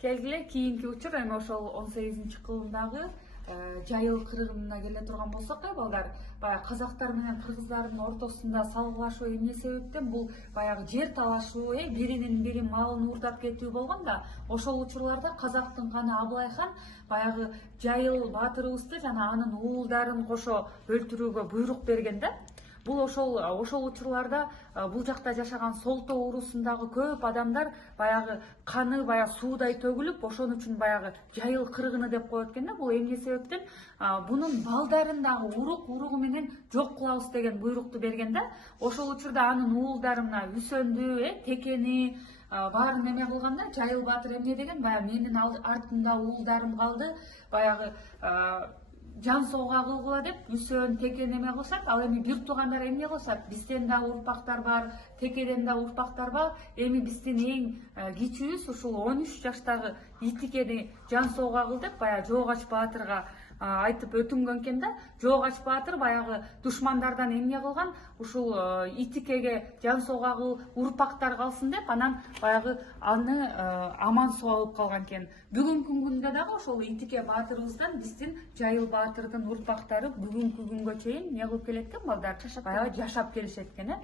Келгиле кийинки учур эми ошол 18-кылымдагы жайыл кыргынына келе турган болсок, балдар, баягы казактар менен кыргыздардын ортосунда салгылашуу эмне себептен бул баягы жер талашуу, биринин бири малын уурдап кетүү болгон да. Ошол учурларда казактын каны Абылай хан баягы жайыл баатырыбызды жана анын уулдарын кошо өлтүрүүгө буйрук берген да. Бул ошол учурларда бул жакта жашаган Солто уруусундагы көп адамдар баягы каны суудай төгүлүп, ошон үчүн баягы жайыл кыргыны деп коет экен да. Бул эмне себептен бунун балдарын дагы уругу менен жок кылабыз деген буйрукту берген да. Ошол учурда анын уулдарына Үсөндү, Текени баарын эме кылганда жайыл баатыр эмне деген, баягы менин артымда уулдарым калды, баягы жан соога кылгыла деп Үсөн, Текен эме кылышат. Ал эми бир туугандар эмне кылышат? Бизден да урпактар бар, Текеден да урпактар бар. Эми биздин эң кичүүбүз ушул 13 жаштагы Итикени жан соога кыл деп баягы Жоогач баатырга айтып өтүнгөн экен да. Жоогач баатыр баягы душмандардан эмне кылган? Ушул Итикеге жан соога кыл, урпактар калсын деп, анан баягы аны аман соо калган экен. Бүгүнкү күндө дагы ошол Итике баатырыбыздан биздин жайыл баатырдын урпактары бүгүнкү күнгө чейин не кылып келет экен балдар? Баягы жашап келишет экен.